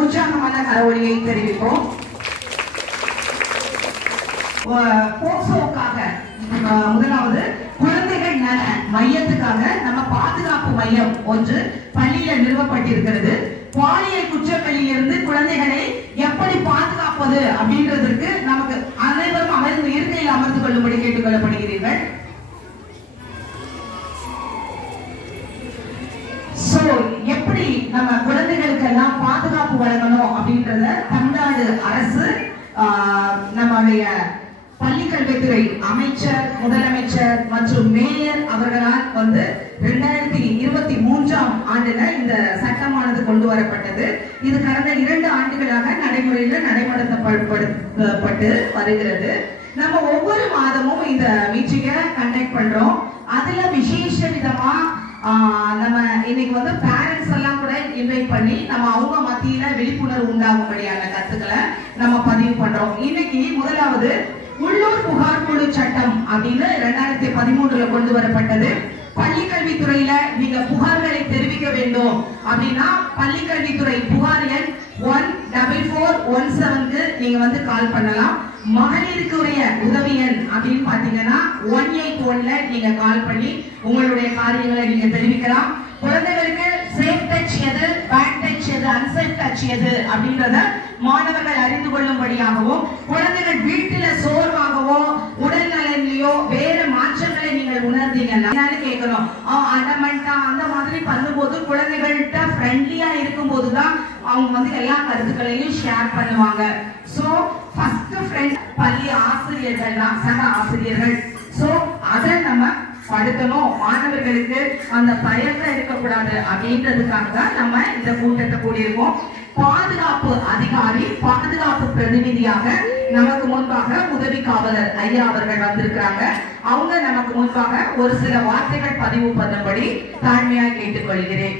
உற்சாகமான கரவொலியை தெரிவிப்போம். போக்சோக்காக முதலாவது குழந்தைகள் நல மையத்துக்காக நம்ம பாதுகாப்பு மையம் ஒன்று பள்ளியில நிறுவப்பட்டிருக்கிறது. பாலியல் குற்றங்களில் இருந்து குழந்தைகளை எப்படி பாதுகாப்பது அப்படின்றதற்கு நமக்கு அனைவரும் அமர்ந்து இருக்கையில் அமர்ந்து கொள்ளும்படி கேட்டுக் கொள்ளப்படுகிறீர்கள். எப்படி நம்ம குழந்தைகளுக்கு எல்லாம் பாதுகாப்பு வழங்கணும் அப்படின்றத தமிழ்நாடு அரசு நம்முடைய பள்ளிக்கல்வித்துறை அமைச்சர், முதலமைச்சர் மற்றும் மேயர் அவர்களால் 2023ஆம் ஆண்டுல இந்த சட்டமானது கொண்டு வரப்பட்டது. இது கடந்த 2 ஆண்டுகளாக நடைமுறையில் நடைமுறைப்படுத்தப்பட்டு வருகிறது. நம்ம ஒவ்வொரு மாதமும் இந்த மீட்டிங்கை கண்டக்ட் பண்றோம். அதுல விசேஷ விதமா நம்ம இன்னைக்கு பேரண்ட்ஸ் எல்லாம் கூட இன்வைட் பண்ணி நம்ம அவங்க மத்தியில விழிப்புணர்வு உண்டாகும்படியான கருத்துக்களை நம்ம பதிவு பண்றோம். இன்னைக்கு முதலாவது உள்ளூர் புகார் குழு சட்டம் அப்படின்னு 2013 கொண்டு வரப்பட்டது. பள்ளிக்கல்வித்துறையில நீங்க புகார்களை தெரிவிக்க வேண்டும் அப்படின்னா பள்ளிக்கல்வித்துறை புகார் எண் 14417க்கு நீங்க கால் பண்ணலாம். மகளிருக்குரிய உதவி எண் அப்படின்னு பாத்தீங்கன்னா 181ல நீங்க கால் பண்ணி உங்களுடைய காரியங்களை நீங்க தெரிவிக்கலாம். குழந்தைகளுக்கு சேஃப் டச் எது, பேட் டச் எது, அன்சேஃப் டச் எது அப்படின்றத மாணவர்கள் அறிந்து கொள்ளும்படியாகவும், குழந்தைகள் வீட்டில சோர்வாகவோ உடல் நலனிலையோ வேற மாற்றங்களை நீங்கள் உணர்ந்தீங்கன்னா கேட்கணும். அடமெண்டா அந்த மாதிரி பண்ணும்போது குழந்தைகள்கிட்ட ஃப்ரெண்ட்லியா இருக்கும் போதுதான் அவங்க எல்லா கருத்துக்களையும் ஷேர் பண்ணுவாங்க. சோ ஃபர்ஸ்ட் ஃப்ரெண்ட் பள்ளி ஆசிரியர்கள் தான், சக ஆசிரியர்கள். சோ அதை நம்ம படுத்தணும். மாணவர்களுக்கு அந்த பயத்தை இருக்கக்கூடாது அப்படின்றதுக்காக தான் நம்ம இந்த கூட்டத்தை கூடியிருக்கோம். பாதுகாப்பு அதிகாரி, பாதுகாப்பு பிரதிநிதியாக நமக்கு முன்பாக உதவி காவலர் ஐயா அவர்கள் வந்திருக்கிறாங்க. அவங்க நமக்கு முன்பாக ஒரு சில வார்த்தைகள் பதிவு பண்ணும்படி தாழ்மையாக கேட்டுக்கொள்கிறேன்.